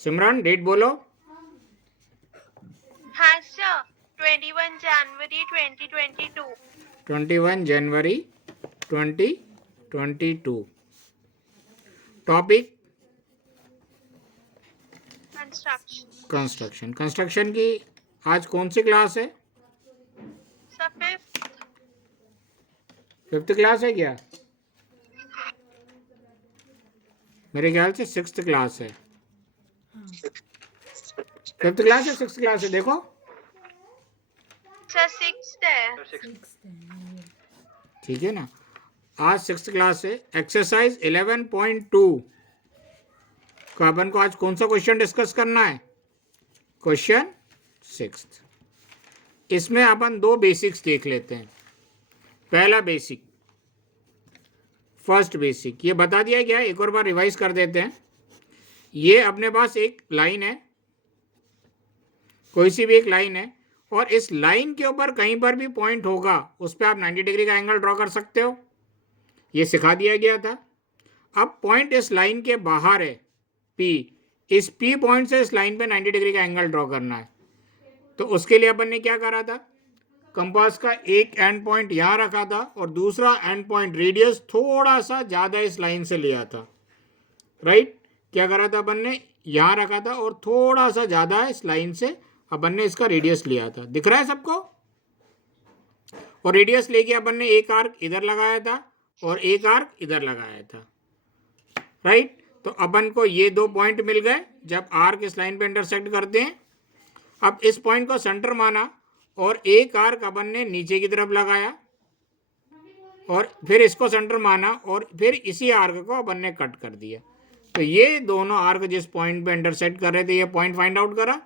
सिमरन date बोलो। हाँ sir, 21 जनवरी 2022। 21 जनवरी 2022। Topic construction. Construction की आज कौन सी क्लास है? सर फिफ्थ क्लास है क्या? मेरे ख्याल से सिक्स्थ क्लास है। फिफ्थ क्लास है सिक्स्थ क्लास है? देखो सर सिक्स्थ है। ठीक है ना। आज सिक्स्थ क्लास है। एक्सरसाइज 11.2 का अपन को आज कौन सा क्वेश्चन डिस्कस करना है? Question sixth. इसमें अपन दो बेसिक्स देख लेते हैं। पहला बेसिक, फर्स्ट बेसिक, ये बता दिया गया है, एक और बार रिवाइज कर देते हैं। ये अपने पास एक लाइन है, कोई सी भी एक लाइन है, और इस लाइन के ऊपर कहीं पर भी पॉइंट होगा उस पर आप 90 डिग्री का एंगल ड्रॉ कर सकते हो। ये सिखा दिया गया था। अब पॉइंट इस लाइन के बाहर है P, इस P पॉइंट से इस लाइन पे 90 डिग्री का एंगल ड्रॉ करना है। तो उसके लिए अपन ने क्या करा था? कंपास का एक एंड पॉइंट यहां रखा था और दूसरा एंड पॉइंट रेडियस थोड़ा सा ज्यादा इस लाइन से लिया था। राइट? क्या करा था अपन ने? यहां रखा था और थोड़ा सा ज्यादा इस लाइन से अपन ने इसका रेडियस लिया था। दिख रहा है सबको? और रेडियस लेके अपन ने एक आर्क इधर लगाया था और एक आर्क इधर लगाया था। राइट? तो अपन को ये दो पॉइंट मिल गए जब आर्क इस लाइन पे इंटरसेक्ट करते हैं। अब इस पॉइंट को सेंटर माना और एक आर्क अपन ने नीचे की तरफ लगाया और फिर इसको सेंटर माना और फिर इसी आर्क को अपन ने कट कर दिया। तो ये दोनों आर्क जिस पॉइंट पे इंटरसेक्ट कर रहे थे, ये पॉइंट फाइंड आउट करा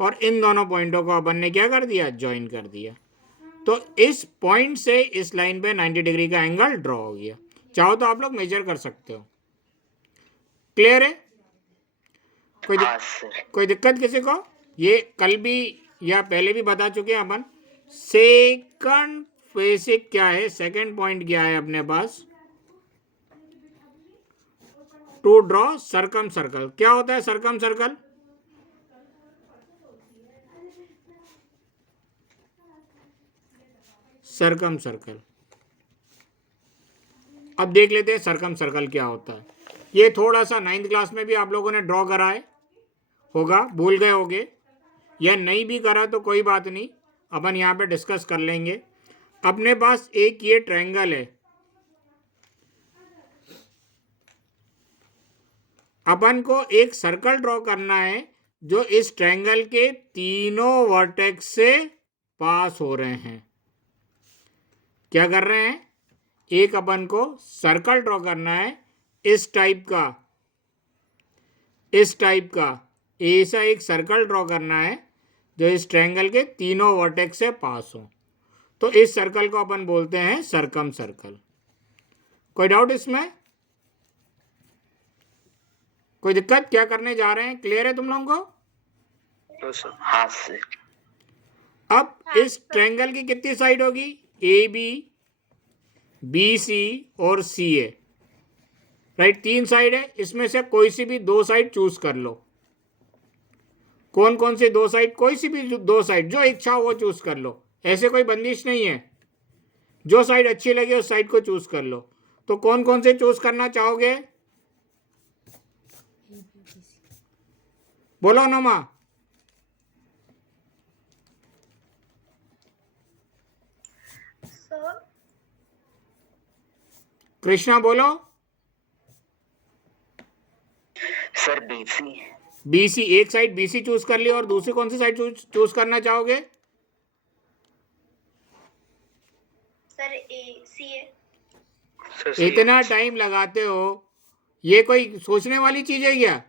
और इन दोनों पॉइंटों को अपन ने क्या कर दिया? ज्वाइन कर दिया। तो इस पॉइंट से इस लाइन पे 90 डिग्री का एंगल ड्रॉ हो गया। चाहो तो आप लोग मेजर कर सकते हो। क्लियर है? कोई दिक्कत किसी को? ये कल भी या पहले भी बता चुके हैं अपन। सेकंड बेसिक क्या है? सेकंड पॉइंट क्या है अपने पास? To draw circumcircle. क्या होता है सर्कम सर्कल? Circum circle. अब देख लेते हैं सर्कम सर्कल क्या होता है। ये थोड़ा सा 9th क्लास में भी आप लोगों ने ड्रॉ करा है होगा, भूल गए होगे, या नहीं भी करा तो कोई बात नहीं, अपन यहाँ पे डिस्कस कर लेंगे। अपने पास एक ये ट्रायंगल है, अपन को एक सर्कल ड्रॉ करना है जो इस ट्रायंगल के तीनों वर्टेक्स से पास हो रहे हैं। क्या कर रहे हैं? एक अपन को सर्कल ड्रॉ करना है इस टाइप का, इस टाइप का ऐसा एक सर्कल ड्रॉ करना है जो इस ट्रायंगल के तीनों वर्टेक्स से पास हो। तो इस सर्कल को अपन बोलते हैं सर्कम सर्कल। कोई डाउट इसमें? कोई दिक्कत? क्या करने जा रहे हैं? क्लियर है तुम लोगों को? हाँ सर। अब इस ट्रायंगल की कितनी साइड होगी? ए बी, बी सी और सी ए। राइट? तीन साइड है, इसमें से कोई सी भी दो साइड चूज कर लो। कौन कौन सी दो साइड? कोई सी भी दो साइड, जो इच्छा हो वो चूज कर लो, ऐसे कोई बंदिश नहीं है। जो साइड अच्छी लगे उस साइड को चूज कर लो। तो कौन कौन से चूज करना चाहोगे? बोलो ना माँ। कृष्णा बोलो। Sir BC. बीसी, एक साइड बीसी चूज कर ली और दूसरी कौन सी साइड चूज करना चाहोगे? सर ए सी है। इतना टाइम लगाते हो, ये कोई सोचने वाली चीज है क्या?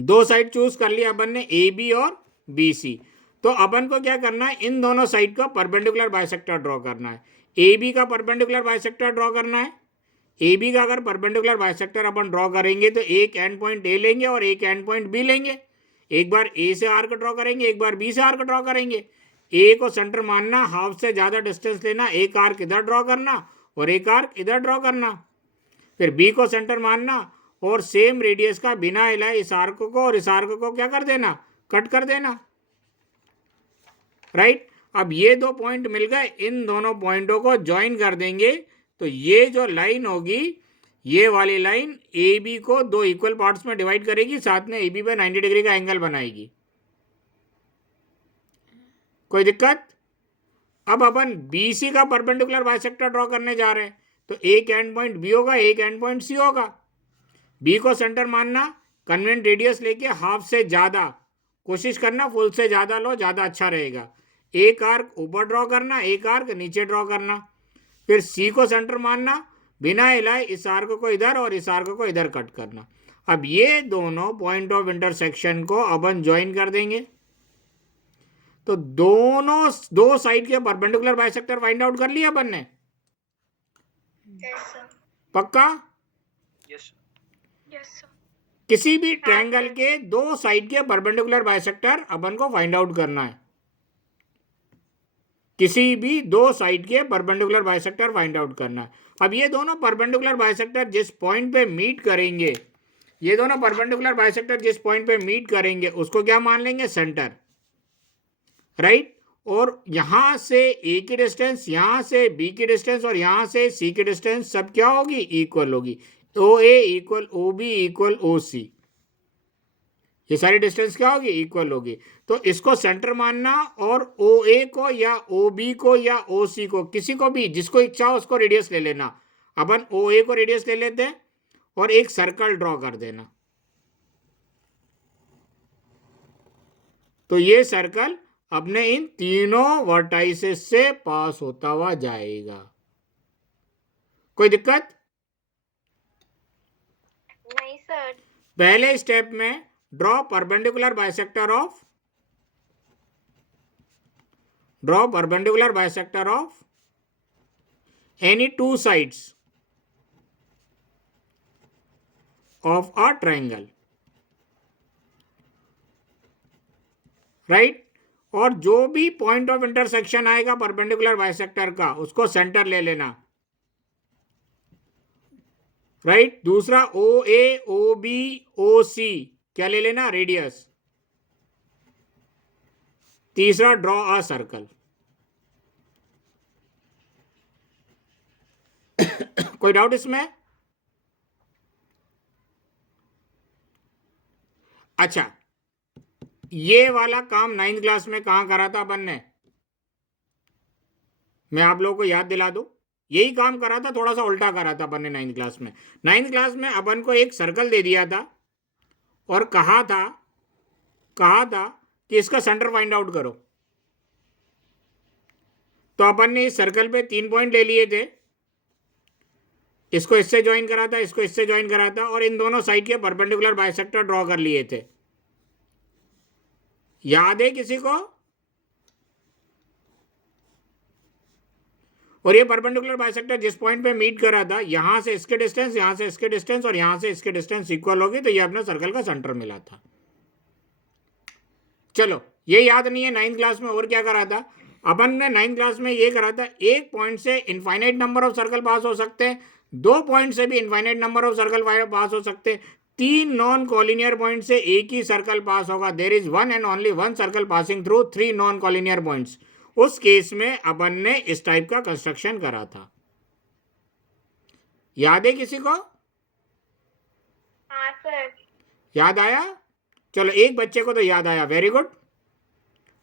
दो साइड चूज कर लिया अपन ने, ए बी और बी सी। तो अपन को क्या करना है? इन दोनों साइड का परपेंडिकुलर बाइसेक्टर ड्रॉ करना है। ए बी का परपेंडिकुलर बाइसेक्टर ड्रॉ करना है। ए बी का अगर परपेंडिकुलर बाइसेक्टर अपन ड्रॉ करेंगे तो एक एंड पॉइंट ए लेंगे और एक एंड पॉइंट बी लेंगे। एक बार ए से आर्क ड्रॉ करेंगे, एक बार बी से आर्क ड्रॉ करेंगे। ए को सेंटर मानना, हाफ से ज्यादा डिस्टेंस लेना, एक आर्क इधर ड्रॉ करना और एक आर्क इधर ड्रॉ करना। फिर बी को सेंटर मानना और सेम रेडियस का बिना हिलाए इस आर्क को और इस आर्क को क्या कर देना, कट कर देना, राइट। अब ये दो पॉइंट मिल गए, इन दोनों पॉइंटों को ज्वाइन कर देंगे तो ये जो लाइन होगी, ये वाली लाइन ए बी को दो इक्वल पार्ट्स में डिवाइड करेगी, साथ में ए बी पे 90 डिग्री का एंगल बनाएगी। कोई दिक्कत? अब अपन बी सी का परपेंडिकुलर बाइसेक्टर ड्रॉ करने जा रहे हैं, तो एक एंड पॉइंट बी होगा, एक एंड पॉइंट सी होगा। बी को सेंटर मानना, कन्वेंट रेडियस लेके हाफ से ज़्यादा, कोशिश करना फुल से ज़्यादा लो, ज़्यादा अच्छा रहेगा। एक आर्क ऊपर ड्रॉ करना, एक आर्क नीचे ड्रॉ करना। फिर सी को सेंटर मानना, बिना हिलाए इस आर्क को इधर और इस आर्क को इधर कट करना। अब ये दोनों पॉइंट ऑफ इंटरसेक्शन को अपन ज्वाइन कर देंगे, तो दोनों दो साइड के परपेंडिकुलर बाइसेक्टर फाइंड आउट कर लिया अपन ने। Yes sir. पक्का? Yes yes sir. किसी भी ट्रायंगल के दो साइड के परपेंडिकुलर बाइसेक्टर अपन को फाइंड आउट करना है, किसी भी दो साइड के परपेंडिकुलर बाइसेक्टर फाइंड आउट करना है। अब ये दोनों परपेंडिकुलर बाइसेक्टर जिस पॉइंट पे मीट करेंगे, ये दोनों परपेंडिकुलर बाइसेक्टर जिस पॉइंट पे मीट करेंगे उसको क्या मान लेंगे, सेंटर, राइट। और यहां से ए की डिस्टेंस, यहां से बी की डिस्टेंस और यहां से सी की डिस्टेंस सब क्या होगी, इक्वल होगी। O A equal O B equal O C, ये सारी डिस्टेंस क्या होगी, इक्वल होगी। तो इसको सेंटर मानना और ओ ए को या ओ बी को या ओ सी को, किसी को भी जिसको इच्छा हो उसको रेडियस ले लेना। अपन ओ ए को रेडियस ले लेते हैं और एक सर्कल ड्रॉ कर देना। तो ये सर्कल अपने इन तीनों वर्टाइसेस से पास होता हुआ जाएगा। कोई दिक्कत? नहीं सर। पहले स्टेप में draw perpendicular bisector of any two sides of a triangle, right. और जो भी पॉइंट ऑफ इंटरसेक्शन आएगा परपेंडिकुलर बाइसेक्टर का, उसको सेंटर ले लेना, राइट। दूसरा ओ ए ओ बी ओ सी क्या ले लेना, रेडियस। तीसरा ड्रॉ अ सर्कल। कोई डाउट इसमें? अच्छा, ये वाला काम 9th क्लास में कहां करा था अपन ने, मैं आप लोगों को याद दिला दूं। यही काम करा था, थोड़ा सा उल्टा करा था अपन ने 9th क्लास में। 9th क्लास में अपन को एक सर्कल दे दिया था और कहा था कि इसका सेंटर फाइंड आउट करो। तो अपन ने इस सर्कल पे 3 पॉइंट ले लिए थे, इसको इससे ज्वाइन करा था, इसको इससे ज्वाइन करा था, और इन दोनों साइड के परपेंडिकुलर बाइसेक्टर ड्रॉ कर लिए थे। याद है किसी को? और ये परपेंडिकुलर बाइसेक्टर जिस पॉइंट पे मीट करा था, यहां से इसके डिस्टेंस, यहां से इसके डिस्टेंस और यहां से इसके डिस्टेंस इक्वल होगी, तो ये अपने सर्कल का सेंटर मिला था। चलो, ये याद नहीं है 9th क्लास में और क्या करा था अपन ने। 9th क्लास में ये करा था, एक पॉइंट से इनफाइनाइट नंबर ऑफ सर्कल पास हो सकते हैं, 2 पॉइंट से भी इनफाइनाइट नंबर ऑफ सर्कल पास हो सकते हैं, 3 नॉन कॉलिनियर पॉइंट से एक ही सर्कल पास होगा। There is one and only one circle passing through 3 non collinear points. उस केस में अपन ने इस टाइप का कंस्ट्रक्शन करा था। याद है किसी को? हाँ सर। याद आया? चलो, एक बच्चे को तो याद आया, वेरी गुड।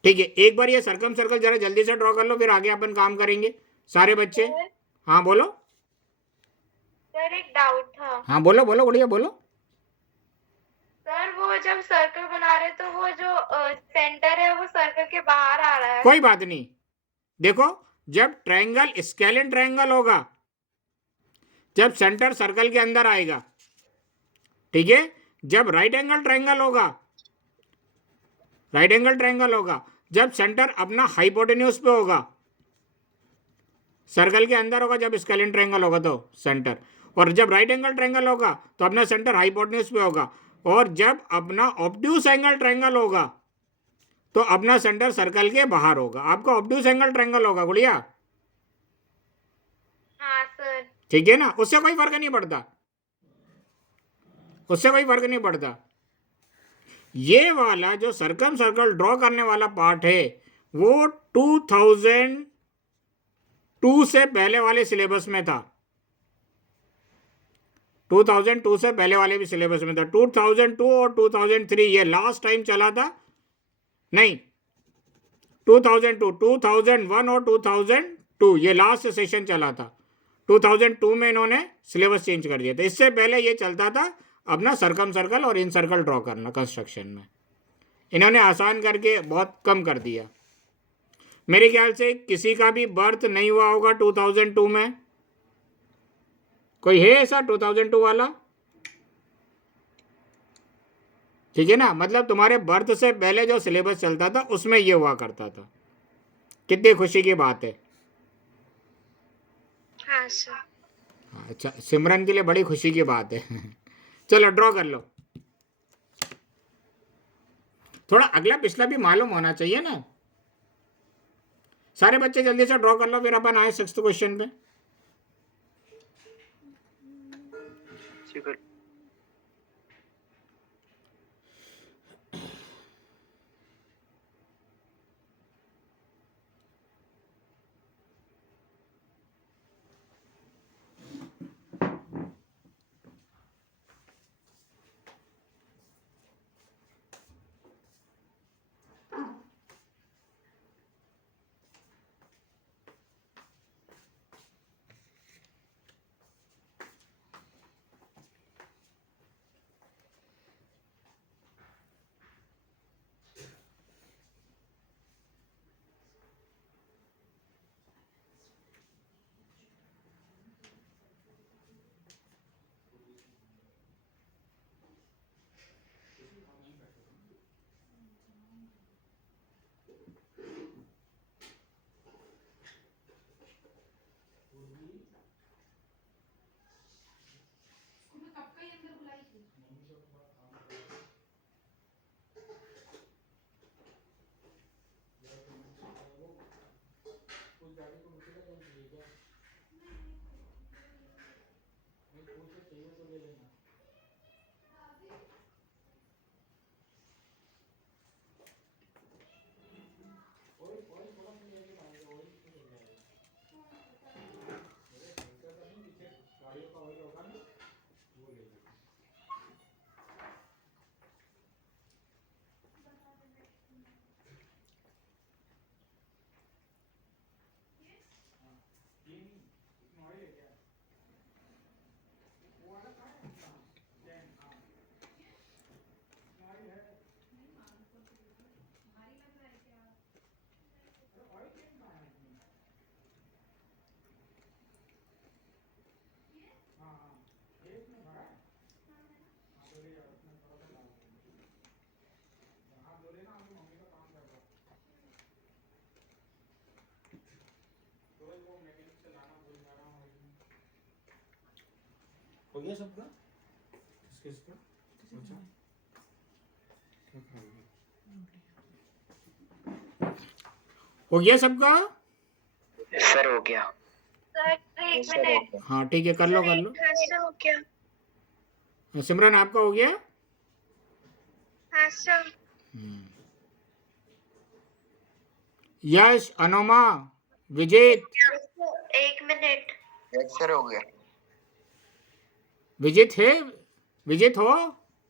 ठीक है, एक बार ये सर्कम सर्कल जरा जल्दी से ड्रॉ कर लो, फिर आगे अपन काम करेंगे सारे बच्चे। हाँ बोलो सर, एक डाउट था। हाँ बोलो बोलो गुड़िया बोलो। सर, वो जब सर्कल बना रहे तो वो जो सेंटर है वो सर्कल के बाहर आ रहा है। कोई बात नहीं, देखो, जब ट्रायंगल स्केलेन ट्रायंगल होगा, जब सेंटर सर्कल के अंदर आएगा, ठीक है। जब राइट एंगल ट्रायंगल होगा, जब सेंटर अपना हाइपोटेन्यूज पे होगा, सर्कल के अंदर होगा, जब स्केलेन ट्रायंगल होगा तो सेंटर, और जब राइट एंगल ट्रायंगल होगा तो अपना सेंटर हाइपोटेन्यूज पे होगा, और जब अपना ऑब्ट्यूस एंगल ट्रायंगल होगा तो अपना सेंटर सर्कल के बाहर होगा। आपका ऑब्ट्यूस एंगल ट्रायंगल होगा गुड़िया, हाँ सर। ठीक है ना, उससे कोई फर्क नहीं पड़ता। उससे कोई फर्क नहीं पड़ता। ये वाला जो सर्कल ड्रॉ करने वाला पार्ट है वो 2002 से पहले वाले सिलेबस में था। 2002 से पहले वाले भी सिलेबस में था। 2002 और 2003 ये लास्ट टाइम चला था। नहीं, 2002, 2001 और 2002 ये लास्ट सेशन चला था। 2002 में इन्होंने सिलेबस चेंज कर दिया था। इससे पहले ये चलता था अपना सर्कल और इन सर्कल ड्रॉ करना कंस्ट्रक्शन में। इन्होंने आसान करके बहुत कम कर दिया। मेरे ख्याल से किसी का भी बर्थ नहीं हुआ होगा 2002 में। कोई है ऐसा 2002 वाला? ठीक है ना, मतलब तुम्हारे बर्थ से पहले जो सिलेबस चलता था उसमें ये हुआ करता था। कितनी खुशी की बात है। हाँ सर। अच्छा, सिमरन के लिए बड़ी खुशी की बात है। चलो ड्रॉ कर लो। थोड़ा अगला पिछला भी मालूम होना चाहिए ना। सारे बच्चे जल्दी से ड्रॉ कर लो, फिर अपन आए 6th क्वेश्चन पे। हो गया सबका? किसका? अच्छा, हो गया सबका? सर हो गया। सर एक मिनट। हाँ ठीक है, कर लो कर लो। हाँ सर हो गया। सिमरन आपका हो गया? हाँ सर। यश, अनोमा, विजित। एक मिनट। यस सर हो गया। विजित है? विजित हो?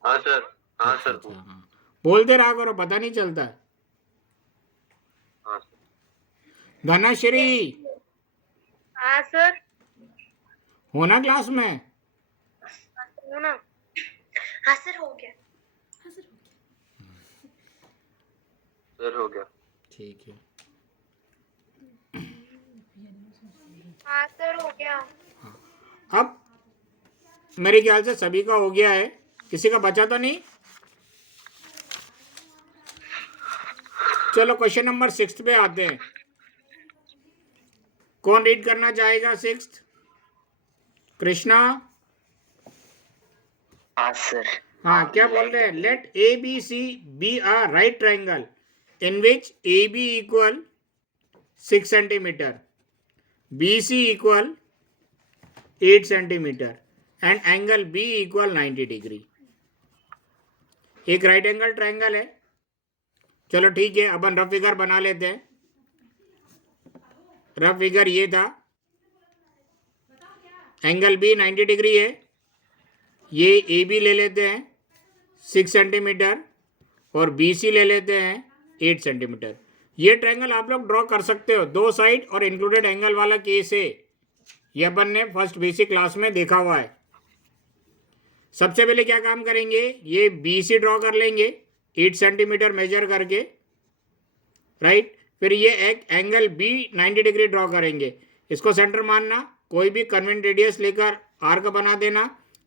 हाँ सर। हाँ सर। अच्छा, हाँ। बोलते रहा करो, पता नहीं चलता है। हाँ सर। धनश्री हाँ सर। होना क्लास में? हो ना। हाँ सर हो गया। सर हो गया। ठीक है। हाँ सर हो गया। अब मेरे ख्याल से सभी का हो गया है, किसी का बचा तो नहीं? चलो क्वेश्चन नंबर 6 पे आते हैं। कौन रीड करना चाहेगा 6? कृष्णा? हाँ सर। हाँ, क्या बोल रहे हैं? Let A B C be a right triangle in which A B equal 6 centimetre, B C equal 8 centimetre and angle B equal 90 degree. एक राइट एंगल ट्रायंगल है। चलो ठीक है, अपन रफ फिगर बना लेते हैं। रफ फिगर ये था, एंगल बी 90 डिग्री है, ये ए बी ले लेते हैं 6 सेंटीमीटर और बी सी ले लेते हैं 8 सेंटीमीटर। ये ट्रायंगल आप लोग ड्रॉ कर सकते हो, दो साइड और इंक्लूडेड एंगल वाला केस है, ये अपन ने फर्स्ट बेसिक क्लास में देखा हुआ है। सबसे पहले क्या काम करेंगे, ये बी सी ड्रॉ कर लेंगे 8 सेंटीमीटर मेजर करके, राइट। फिर ये एक एंगल बी 90 डिग्री ड्रॉ करेंगे, इसको सेंटर मानना, कोई भी कन्वेंट रेडियस लेकर आर्क बना देना,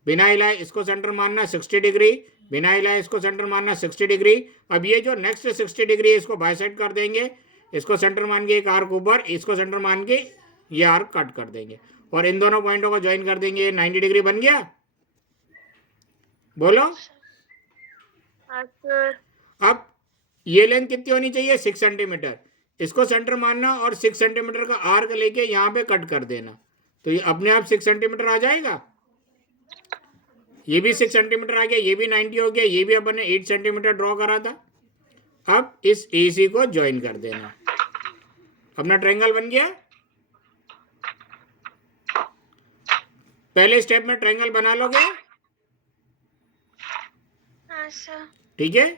बिना हिलाए इसको सेंटर मानना 60 डिग्री, बिना हिलाए इसको सेंटर मानना 60 डिग्री। अब ये जो नेक्स्ट 60 डिग्री है इसको बाइसेक्ट कर देंगे, इसको सेंटर मान के एक आर्क ऊपर, इसको सेंटर मान के ये आर्क कट कर देंगे और इन दोनों पॉइंटों को ज्वाइन कर देंगे। 90 डिग्री बन गया, बोलो। हाँ सर। अब ये लेंथ कितनी होनी चाहिए, 6 सेंटीमीटर, इसको सेंटर मानना और 6 सेंटीमीटर का आर्क लेके यहाँ पे कट कर देना, तो ये अपने आप 6 सेंटीमीटर आ जाएगा। ये भी 6 सेंटीमीटर आ गया, ये भी 90 हो गया, ये भी अपन ने 8 सेंटीमीटर ड्रॉ करा था। अब इस AC को ज्वाइन कर देना, अपना ट्रायंगल बन गया। पहले स्टेप में ट्रायंगल बना लोगे, हाँ सर। ठीक है।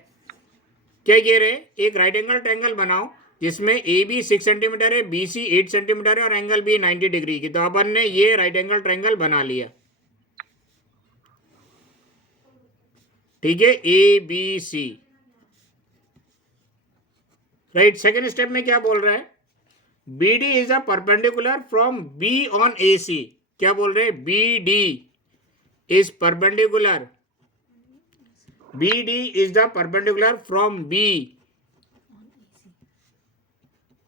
क्या कह रहे, एक राइट एंगल ट्रायंगल बनाओ जिसमें ए बी 6 सेंटीमीटर है, बी सी 8 सेंटीमीटर है और एंगल बी 90 डिग्री की। तो अपन ने ये राइट एंगल ट्रायंगल बना लिया, ठीक है, A B C, right. Second step में क्या बोल रहा है, B D is a perpendicular from B on A C. क्या बोल रहे हैं, B D is perpendicular, BD is the perpendicular from B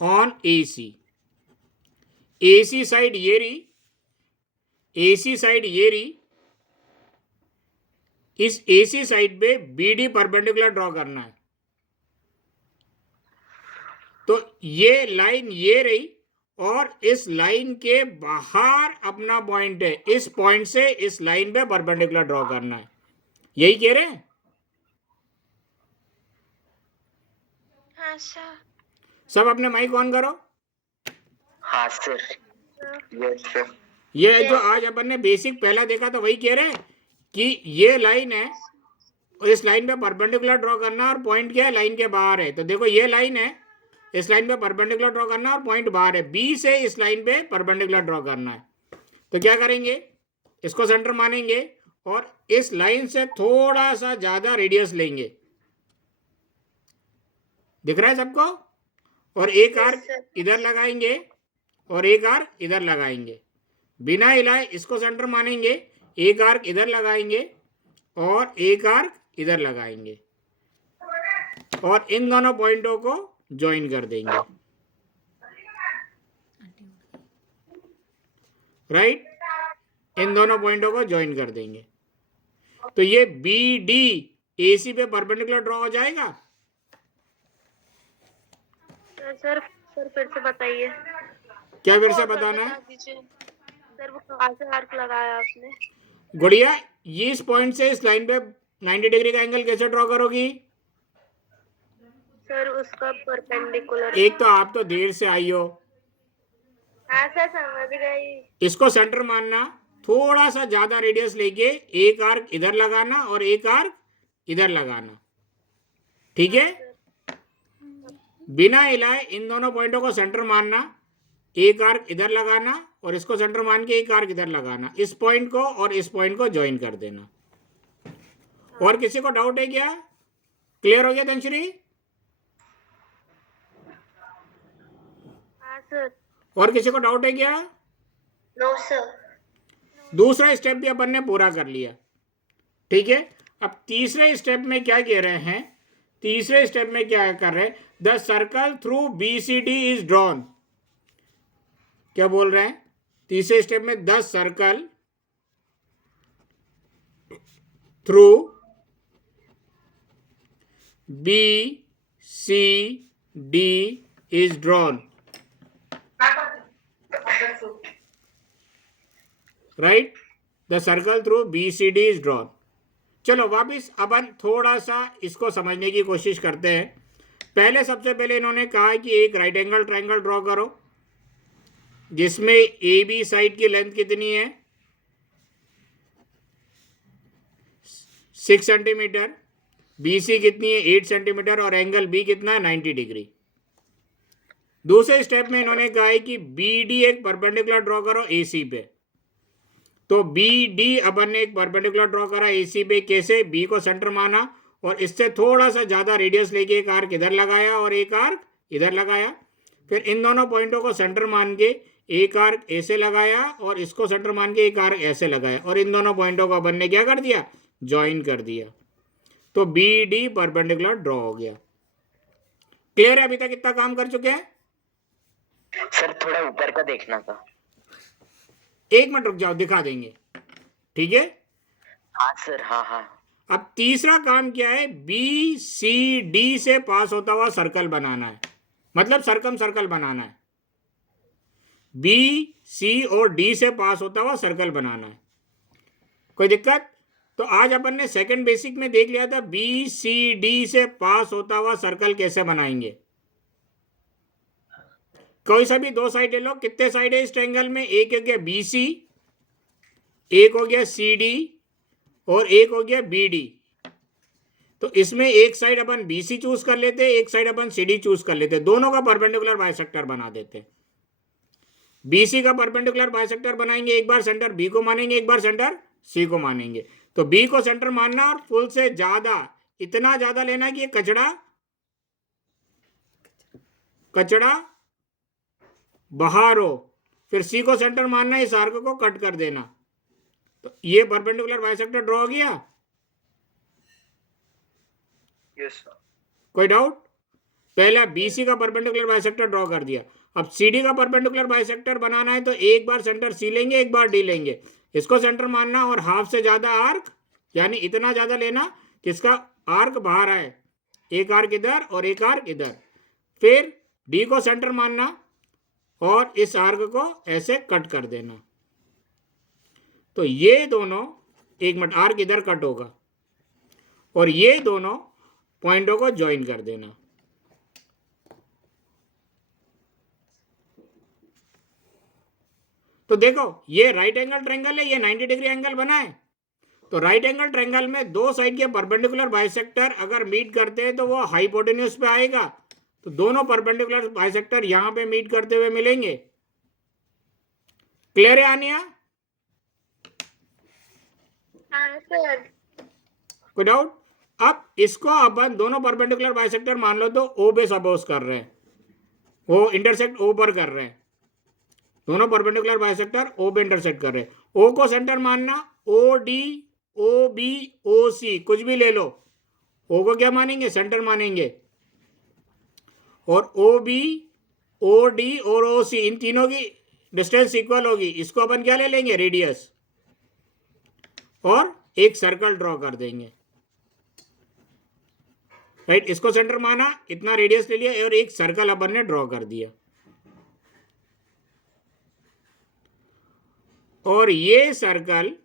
on AC. AC side ये रही, AC साइड ये रही, इस AC साइड पे BD परपेंडिकुलर ड्रॉ करना है। तो ये लाइन ये रही और इस लाइन के बाहर अपना पॉइंट है, इस पॉइंट से इस लाइन पे परपेंडिकुलर ड्रॉ करना है, यही कह रहे हैं। हाँ सर। सब अपने माइक ऑन करो। हाँ सर। Yes sir. ये जो आज अपन ने बेसिक पहला देखा था वही कह रहे हैं कि ये लाइन है और इस लाइन पे परपेंडिकुलर ड्रॉ करना और पॉइंट क्या है, लाइन के बाहर है। तो देखो ये लाइन है, इस लाइन पे परपेंडिकुलर ड्रॉ करना और पॉइंट बाहर है, बी से इस लाइन पे परपेंडिकुलर ड्रॉ करना है। तो क्या करेंगे, इसको सेंटर मानेंगे और इस लाइन से थोड़ा सा ज्यादा रेडियस लेंगे, दिख रहा है सबको, और एक आर्क इधर लगाएंगे और एक आर्क इधर लगाएंगे, बिना हिलाए इसको सेंटर मानेंगे, एक आर्क इधर लगाएंगे और एक आर्क इधर लगाएंगे और इन दोनों पॉइंटों को ज्वाइन कर देंगे, राइट। इन दोनों पॉइंटों को ज्वाइन कर देंगे तो ये बी डी AC पे परपेंडिकुलर ड्रॉ हो जाएगा। सर फिर से बताइए। क्या फिर से बताना है सर, वो कहाँ से आर्क लगाया आपने? गुड़िया, ये इस पॉइंट से इस लाइन पे 90 डिग्री का एंगल कैसे ड्रॉ करोगी? सर उसका परपेंडिकुलर। एक तो आप तो देर से आई हो। हाँ सर, समझ गई। इसको सेंटर मानना, थोड़ा सा ज्यादा रेडियस लेके एक आर्क इधर लगाना और एक आर्क इधर लगाना, ठीक है। बिना हिलाए इन दोनों पॉइंटों को सेंटर मानना, एक आर्क इधर लगाना और इसको सेंटर मान के एक आर्क इधर लगाना, इस पॉइंट को और इस पॉइंट को ज्वाइन कर देना। और किसी को डाउट है क्या? क्लियर हो गया धनश्री? हाँ सर। और किसी को डाउट है क्या? No sir. दूसरा स्टेप भी अपन ने पूरा कर लिया, ठीक है। अब तीसरे स्टेप में क्या कह रहे हैं, तीसरे स्टेप में क्या कर रहे हैं, the circle through BCD is drawn. क्या बोल रहे हैं तीसरे स्टेप में, the circle through BCD is drawn, right. The circle through BCD is drawn. चलो वापस अपन थोड़ा सा इसको समझने की कोशिश करते हैं। पहले सबसे पहले इन्होंने कहा कि एक राइट एंगल ट्रायंगल ड्रॉ करो जिसमें ए बी साइड की लेंथ कितनी है 6 सेंटीमीटर, बी सी कितनी है 8 सेंटीमीटर और एंगल बी कितना है 90 डिग्री। दूसरे स्टेप में इन्होंने कहा है कि बी डी एक परपेंडिकुलर ड्रॉ करो ए सी पे। तो बी डी अपन ने एक परपेंडिकुलर ड्रॉ करा ए सी पे। कैसे? बी को सेंटर माना और इससे थोड़ा सा ज़्यादा रेडियस लेके एक आर्क इधर लगाया और एक आर्क इधर लगाया। फिर इन दोनों पॉइंटों को सेंटर मान के एक आर्क ऐसे लगाया और इसको सेंटर मान के एक आर्क ऐसे लगाया और इन दोनों पॉइंटों को अपन ने क्या कर दिया? ज्वाइन कर दिया। तो बी डी परपेंडिकुलर ड्रॉ हो गया। क्लियर है? अभी तक कितना काम कर चुके हैं? सर थोड़ा ऊपर का देखना था। एक मिनट रुक जाओ, दिखा देंगे। ठीक है? हाँ सर, हाँ हाँ। अब तीसरा काम क्या है? बी सी डी से पास होता हुआ सर्कल बनाना है, मतलब सर्कम सर्कल बनाना है। बी सी और डी से पास होता हुआ सर्कल बनाना है। कोई दिक्कत? तो आज अपन ने सेकंड बेसिक में देख लिया था बी सी डी से पास होता हुआ सर्कल कैसे बनाएंगे। कोई सा भी दो साइड ले लो। कितने साइड है इस ट्रायंगल में? एक हो गया बी सी, एक हो गया सी डी और एक हो गया बी डी। तो इसमें एक साइड अपन बी सी चूज कर लेते, एक साइड अपन सी डी चूज कर लेते, दोनों का परपेंडिकुलर बाइसेक्टर बना देते। बी सी का परपेंडिकुलर बाइसेक्टर बनाएंगे, एक बार सेंटर बी को मानेंगे, एक बार सेंटर सी को मानेंगे। तो बी को सेंटर मानना और फुल से ज्यादा, इतना ज्यादा लेना कि ये कचड़ा बाहर हो। फिर सी को सेंटर मानना, इस आर्क को कट कर देना। तो ये परपेंडिकुलर बाइसेक्टर ड्रॉ हो गया। Yes sir. कोई डाउट? पहले बीसी का परपेंडिकुलर बाइसेक्टर ड्रॉ कर दिया। अब सीडी का परपेंडिकुलर बाइसेक्टर बनाना है तो एक बार सेंटर सी लेंगे, एक बार डी लेंगे, इसको सेंटर मानना और हाफ से ज्यादा आर्क, यानी इतना ज्यादा लेना किसका आर्क बाहर आए, एक आर्क इधर और एक आर्क इधर। फिर डी को सेंटर मानना और इस आर्क को ऐसे कट कर देना। तो ये दोनों, एक मिनट, आर्क इधर कट होगा और ये दोनों पॉइंटों को ज्वाइन कर देना। तो देखो ये राइट एंगल ट्रायंगल है, ये 90 डिग्री एंगल बना है। तो राइट एंगल ट्रायंगल में दो साइड के परपेंडिकुलर बाइसेक्टर अगर मीट करते हैं तो वो हाइपोटेन्यूज पे आएगा। तो दोनों परपेंडिकुलर बाइसेक्टर यहां पे मीट करते हुए मिलेंगे। क्लियर है आनिया? हाँ सर। कोई डाउट? अब इसको अपन दोनों परपेंडिकुलर बाइसेक्टर मान लो तो ओ पे सपोज कर रहे हैं, वो इंटरसेक्ट ओ पर कर रहे हैं। दोनों परपेंडिकुलर बाइसेक्टर ओ पे इंटरसेक्ट कर रहे हैं। ओ को सेंटर मानना, ओ डी, ओ बी, ओ सी, कुछ भी ले लो। ओ को क्या मानेंगे? सेंटर मानेंगे। और ओ बी, ओ डी और ओ सी, इन तीनों की डिस्टेंस इक्वल होगी। इसको अपन क्या ले लेंगे? रेडियस। और एक सर्कल ड्रॉ कर देंगे। राइट, इसको सेंटर माना, इतना रेडियस ले लिया और एक सर्कल अपन ने ड्रॉ कर दिया। और ये सर्कल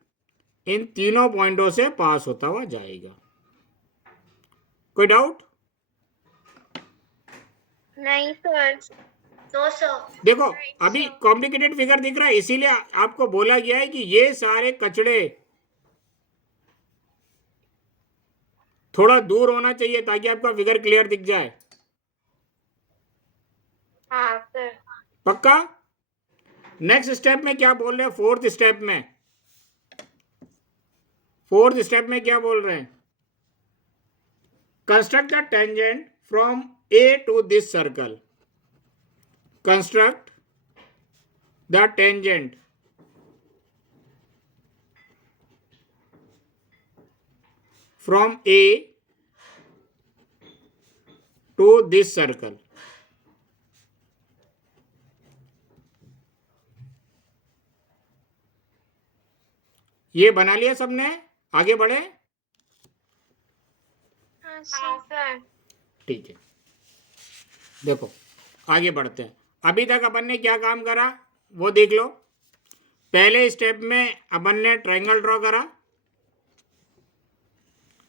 इन तीनों पॉइंटों से पास होता हुआ जाएगा। कोई डाउट? नहीं सर। No sir. देखो अभी कॉम्प्लिकेटेड फिगर दिख रहा है, इसीलिए आपको बोला गया है कि ये सारे कचड़े थोड़ा दूर होना चाहिए ताकि आपका फिगर क्लियर दिख जाए। हाँ सर। पक्का? नेक्स्ट स्टेप में क्या बोल रहे हैं? फोर्थ स्टेप में क्या बोल रहे हैं? Construct the tangent from A to this circle. Construct the tangent from A to this circle. ये बना लिया सबने? आगे बढ़े? हाँ सर। ठीक है, देखो आगे बढ़ते हैं। अभी तक अपन ने क्या काम करा वो देख लो। पहले स्टेप में अपन ने ट्रायंगल ड्रॉ करा,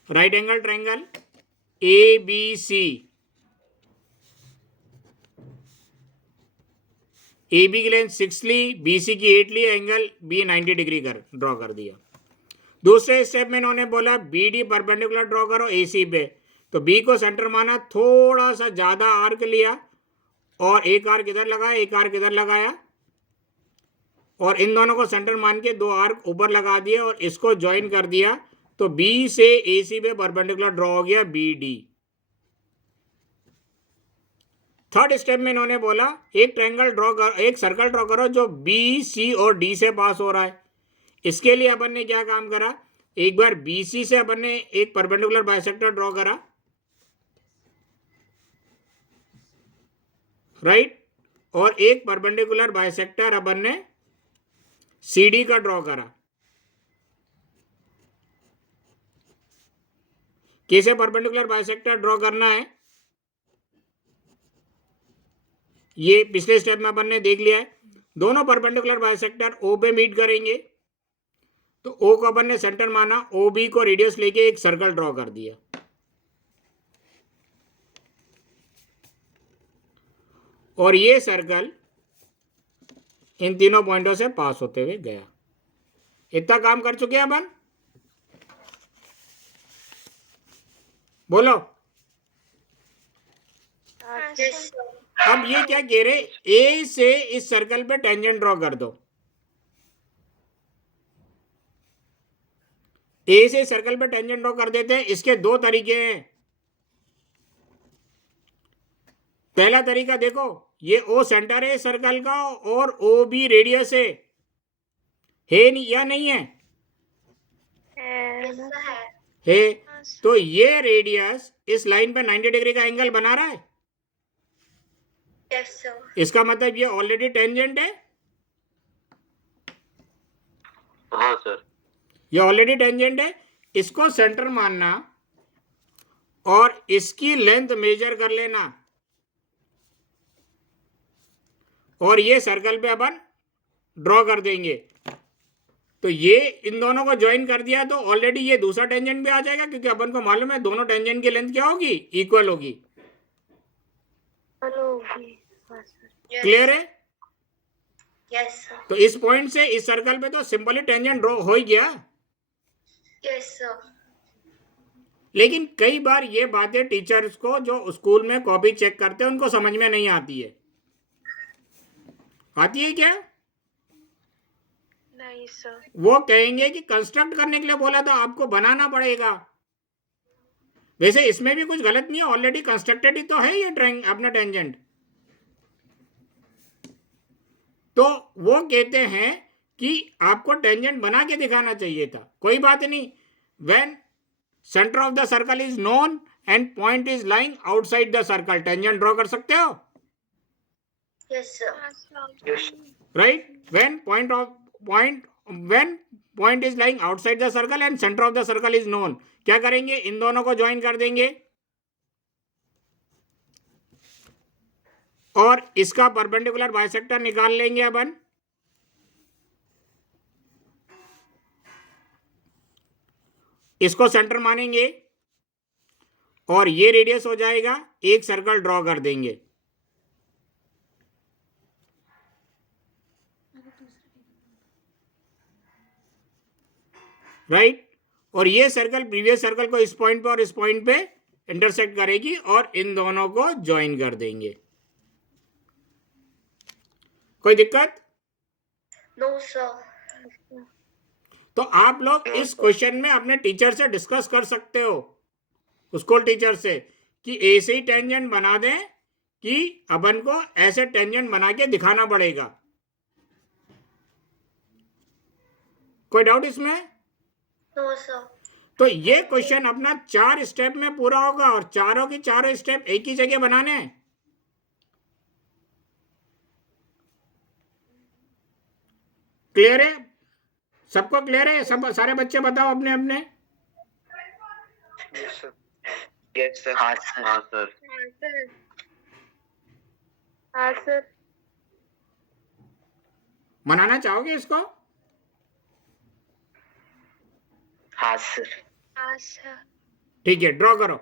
right angle triangle A B C, A B की लेंथ 6 ली, बी सी की 8 ली, एंगल बी 90 डिग्री कर ड्रॉ कर दिया। दूसरे स्टेप में इन्होंने बोला बी डी परपेंडिकुलर ड्रॉ करो ए सी पे, तो बी को सेंटर माना, थोड़ा सा ज्यादा आर्क लिया और एक आर्क इधर लगाया, एक आर्क इधर लगाया और इन दोनों को सेंटर मान के दो आर्क ऊपर लगा दिए और इसको ज्वाइन कर दिया, तो बी से ए सी पे परपेंडिकुलर ड्रॉ हो गया बी डी। थर्ड स्टेप में इन्होंने बोला एक ट्रायंगल ड्रॉ कर, एक सर्कल ड्रॉ करो जो बी सी और डी से पास हो रहा है। इसके लिए अपन ने क्या काम करा, एक बार बी सी से अपन ने एक परपेंडिकुलर बाइसेक्टर ड्रॉ करा, राइट, और एक परपेंडिकुलर बाइसेक्टर अपन ने सी डी का ड्रॉ करा। कैसे परपेंडिकुलर बाइसेक्टर ड्रॉ करना है ये पिछले स्टेप में अपन ने देख लिया है। दोनों परपेंडिकुलर बाइसेक्टर ओ पे मीट करेंगे, तो ओ को अपन ने सेंटर माना, ओ बी को रेडियस लेके एक सर्कल ड्रॉ कर दिया और ये सर्कल इन तीनों पॉइंटों से पास होते हुए गया। इतना काम कर चुके हैं अपन, बोलो। अब ये क्या कह रहे, ए से इस सर्कल पे टेंजेंट ड्रॉ कर दो। ए से सर्कल पे टेंजेंट ड्रॉ कर देते हैं। इसके दो तरीके हैं। पहला तरीका देखो, ये ओ सेंटर है सर्कल का और ओ बी रेडियस है नहीं या नहीं है? है। तो ये रेडियस इस लाइन पे 90 डिग्री का एंगल बना रहा है। Yes sir. इसका मतलब ये ऑलरेडी टेंजेंट है। हाँ सर। ये ऑलरेडी टेंजेंट है। इसको सेंटर मानना और इसकी लेंथ मेजर कर लेना और ये सर्कल पे अपन ड्रॉ कर देंगे। तो ये इन दोनों को ज्वाइन कर दिया तो ऑलरेडी ये दूसरा टेंजेंट भी आ जाएगा, क्योंकि अपन को मालूम है दोनों टेंजेंट की लेंथ क्या होगी, इक्वल होगी। क्लियर है? Yes sir. तो इस पॉइंट से इस सर्कल पे तो सिंपली टेंजेंट ड्रॉ हो ही गया। Yes sir. लेकिन कई बार ये बातें टीचर्स को जो स्कूल में कॉपी चेक करते हैं उनको समझ में नहीं आती है। आती है क्या? नहीं सर। वो कहेंगे कि कंस्ट्रक्ट करने के लिए बोला था, आपको बनाना पड़ेगा। वैसे इसमें भी कुछ गलत नहीं है, ऑलरेडी कंस्ट्रक्टेड ही तो है ये अपना टेंजेंट। तो वो कहते हैं कि आपको टेंजेंट बना के दिखाना चाहिए था। कोई बात नहीं, when centre of the circle is known and point is lying outside the circle, tangent draw कर सकते हो। Yes sir. Yes. Right, when point is lying outside the circle and center of the circle is known, क्या करेंगे, इन दोनों को join कर देंगे और इसका परपेंडिकुलर बाइसेक्टर निकाल लेंगे अपन। इसको सेंटर मानेंगे और ये रेडियस हो जाएगा, एक सर्कल ड्रॉ कर देंगे। राइट, और ये सर्कल प्रीवियस सर्कल को इस पॉइंट पे और इस पॉइंट पे इंटरसेक्ट करेगी और इन दोनों को ज्वाइन कर देंगे। कोई दिक्कत? No sir. तो आप लोग इस क्वेश्चन में अपने टीचर से डिस्कस कर सकते हो, स्कूल टीचर से, कि ऐसे ही टेंजेंट बना दें कि अपन को ऐसे टेंजेंट बना के दिखाना पड़ेगा। कोई डाउट इसमें? No sir. तो ये क्वेश्चन अपना 4 स्टेप में पूरा होगा और चारों की चारों स्टेप एक ही जगह बनाने हैं। क्लियर है? सबको क्लियर है? सब सारे बच्चे बताओ अपने अपने। Yes sir. Yes sir. हाँ सर। हाँ सर। हाँ सर। मनाना चाहोगे इसको? हाँ सर। हाँ सर। ठीक है, ड्रॉ करो।